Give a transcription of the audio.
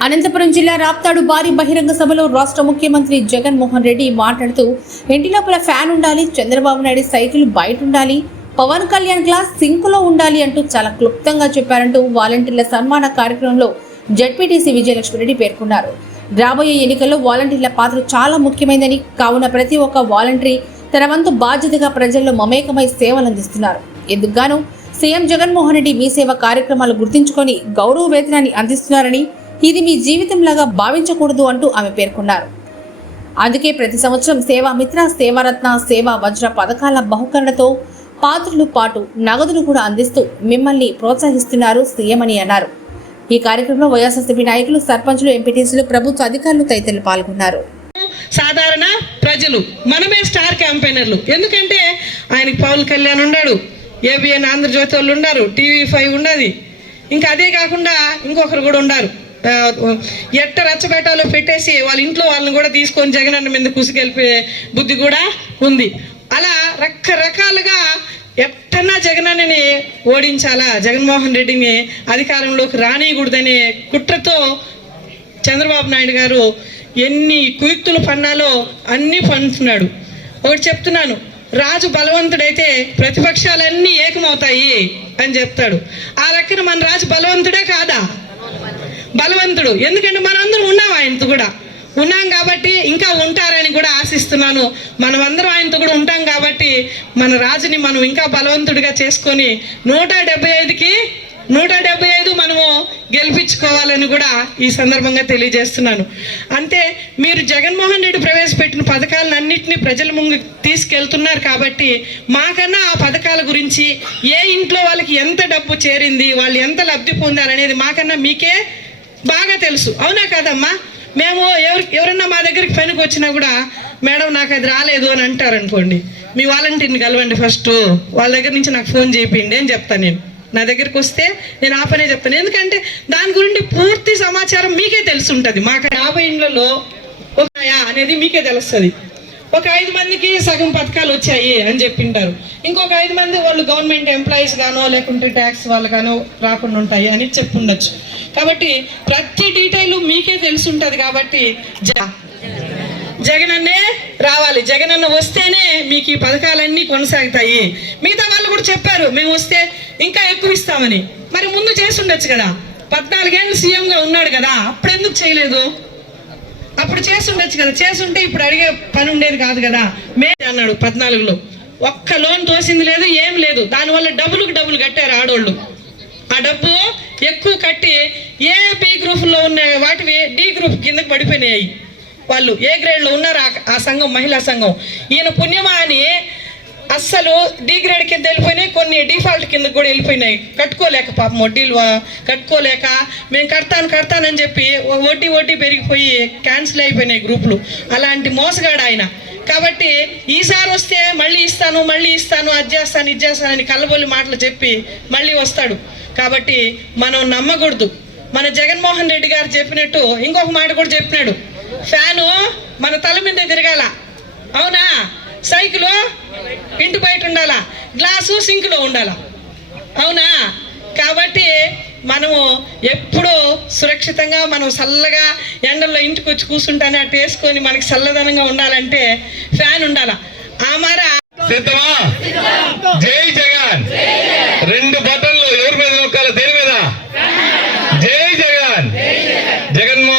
అనంతపురం జిల్లా రాప్తాడు భారీ బహిరంగ సభలో రాష్ట్ర ముఖ్యమంత్రి జగన్మోహన్ రెడ్డి మాట్లాడుతూ ఇంటి లోపల ఫ్యాన్ ఉండాలి చంద్రబాబు నాయుడు సైకిల్ బయట ఉండాలి పవన్ కళ్యాణ్ గ్లాస్ సింకులో ఉండాలి అంటూ చాలా క్లుప్తంగా చెప్పారంటూ వాలంటీర్ల సన్మాన కార్యక్రమంలో జడ్పీటీసీ విజయలక్ష్మిరెడ్డి పేర్కొన్నారు. రాబోయే ఎన్నికల్లో వాలంటీర్ల పాత్ర చాలా ముఖ్యమైనదని కావున ప్రతి ఒక్క వాలంటీర్ తన వంతు బాధ్యతగా ప్రజల్లో మమేకమై సేవలు అందిస్తున్నారు. ఎందుకుగాను సీఎం జగన్మోహన్ రెడ్డి మీ సేవ కార్యక్రమాలు గుర్తించుకొని గౌరవ వేతనాన్ని అందిస్తున్నారని ఇది మీ జీవితంలాగా భావించకూడదు అంటూ ఆమె పేర్కొన్నారు. అందుకే ప్రతి సంవత్సరం సేవా మిత్ర సేవారత్న సేవా వజ్ర పథకాల బహుకరణతో పాత్రలు పాటు నగదును కూడా అందిస్తూ మిమ్మల్ని ప్రోత్సహిస్తున్నారు సీఎం అని అన్నారు. ఈ కార్యక్రమంలో వైఎస్ఆర్సీపీ నాయకులు సర్పంచులు ఎంపీటీసీలు ప్రభుత్వ అధికారులు తదితరులు పాల్గొన్నారు. సాధారణ ప్రజలు మనమే స్టార్ క్యాంపెయినర్లు. ఎందుకంటే ఆయనకి పవన్ కళ్యాణ్ ఉన్నాడు ఏబిఎన్ ఆంధ్రజ్యోతి వాళ్ళు ఉన్నారు టీవీ ఫైవ్ ఉన్నది ఇంకా అదే కాకుండా ఇంకొకరు కూడా ఉన్నారు ఎట్ట రచ్చబెట్టాలో పెట్టేసి వాళ్ళ ఇంట్లో వాళ్ళని కూడా తీసుకొని జగనన్న మీద కుసికెళ్ళిపోయే బుద్ధి కూడా ఉంది. అలా రకరకాలుగా ఎట్టన్నా జగనన్నని ఓడించాలా? జగన్మోహన్ రెడ్డిని అధికారంలోకి రానియకూడదనే కుట్రతో చంద్రబాబు నాయుడు గారు ఎన్ని కుయుక్తులు పన్నాలో అన్నీ పండుతున్నాడు ఒకటి చెప్తున్నాను రాజు బలవంతుడైతే ప్రతిపక్షాలన్నీ ఏకమవుతాయి అని చెప్తాడు. ఆ లెక్కన మన రాజు బలవంతుడే కాదా? బలవంతుడు. ఎందుకంటే మనందరం ఉన్నాం ఆయనతో కూడా. ఉన్నాం కాబట్టి ఇంకా ఉంటారని కూడా ఆశిస్తున్నాను. మనమందరం ఆయనతో కూడా ఉంటాం కాబట్టి మన రాజుని మనం ఇంకా బలవంతుడిగా చేసుకొని నూట డెబ్బై ఐదుకి నూట డెబ్బై ఐదు మనము గెలిపించుకోవాలని కూడా ఈ సందర్భంగా తెలియజేస్తున్నాను. అంతే మీరు జగన్మోహన్ రెడ్డి ప్రవేశపెట్టిన పథకాలన్నింటినీ ప్రజల ముందు తీసుకెళ్తున్నారు కాబట్టి మాకన్నా ఆ పథకాల గురించి ఏ ఇంట్లో వాళ్ళకి ఎంత డబ్బు చేరింది వాళ్ళు ఎంత లబ్ధి పొందారనేది మాకన్నా మీకే తెలుసు. అవునా కాదమ్మా? మేము ఎవరు ఎవరన్నా మా దగ్గరికి పనికి వచ్చినా కూడా మేడం నాకు అది రాలేదు అని అంటారు అనుకోండి మీ వాలంటీర్ని కలవండి ఫస్ట్. వాళ్ళ దగ్గర నుంచి నాకు ఫోన్ చేయండి అని చెప్తాను నేను. నా దగ్గరికి వస్తే నేను ఆ పనే చెప్తాను. ఎందుకంటే దాని గురించి పూర్తి సమాచారం మీకే తెలిసి ఉంటుంది మాకు యాభై ఇండ్లలో ఉన్నాయా అనేది మీకే తెలుస్తుంది. ఒక ఐదు మందికి సగం పథకాలు వచ్చాయి అని చెప్పింటారు. ఇంకొక ఐదు మంది వాళ్ళు గవర్నమెంట్ ఎంప్లాయీస్ గానో లేకుంటే ట్యాక్స్ వాళ్ళు గానో రాకుండా ఉంటాయి అని చెప్పుండొచ్చు. కాబట్టి ప్రతి డీటెయిల్ మీకే తెలిసి ఉంటుంది కాబట్టి జ- జగనన్నే రావాలి. జగనన్న వస్తేనే మీకు ఈ పథకాలన్నీ కొనసాగుతాయి. మిగతా వాళ్ళు కూడా చెప్పారు మేము వస్తే ఇంకా ఎక్కువ ఇస్తామని. మరి ముందు చేసి ఉండొచ్చు కదా. పద్నాలుగేళ్ళు సీఎంగా ఉన్నాడు కదా అప్పుడు ఎందుకు చేయలేదు? అప్పుడు చేసి ఉండొచ్చు కదా. చేసుంటే ఇప్పుడు అడిగే పని ఉండేది కాదు కదా. మే అన్నాడు పద్నాలుగులో. ఒక్క లోన్ తోసింది లేదు ఏం లేదు. దానివల్ల డబ్బులకు డబ్బులు కట్టారు ఆడోళ్ళు. ఆ డబ్బు ఎక్కువ కట్టి ఏ బి గ్రూపుల్లో ఉన్న వాటివి డి గ్రూప్ కిందకి పడిపోయినాయి. వాళ్ళు ఏ గ్రేడ్లో ఉన్నారు ఆ- ఆ సంఘం మహిళా సంఘం. ఈయన పుణ్యమా అని అస్సలు డీ గ్రేడ్ కింద వెళ్ళిపోయినాయి కొన్ని డిఫాల్ట్ కింద కూడా వెళ్ళిపోయినాయి. కట్టుకోలేక పాపం వడ్డీలు కట్టుకోలేక మేము కడతాను కడతానని చెప్పి ఓ వడ్డీ వడ్డీ పెరిగిపోయి క్యాన్సిల్ అయిపోయినాయి గ్రూపులు. అలాంటి మోసగాడు ఆయన. కాబట్టి ఈసారి వస్తే మళ్ళీ ఇస్తాను మళ్ళీ ఇస్తాను అది చేస్తాను ఇది చేస్తానని కళ్ళబొల్లి మాటలు చెప్పి మళ్ళీ వస్తాడు. కాబట్టి మనం నమ్మకూడదు. మన జగన్మోహన్ రెడ్డి గారు చెప్పినట్టు ఇంకొక మాట కూడా చెప్పినాడు. ఫ్యాను మన తల మీద తిరగాల. అవునా? సైకిలు? ఇంటి బయట ఉండాలా? గ్లాసు సింక్లో ఉండాలా? అవునా? కాబట్టి మనము ఎప్పుడూ సురక్షితంగా మనం చల్లగా ఎండల్లో ఇంటికి వచ్చి కూర్చుంటానే అటు వేసుకొని మనకి చల్లదనంగా ఉండాలంటే ఫ్యాన్ ఉండాలా? ఆ మర? జై జగన్. రెండు బటన్లు ఎవరి మీద నొక్కాలి దేని మీద? జై జగన్. జగన్మోహన్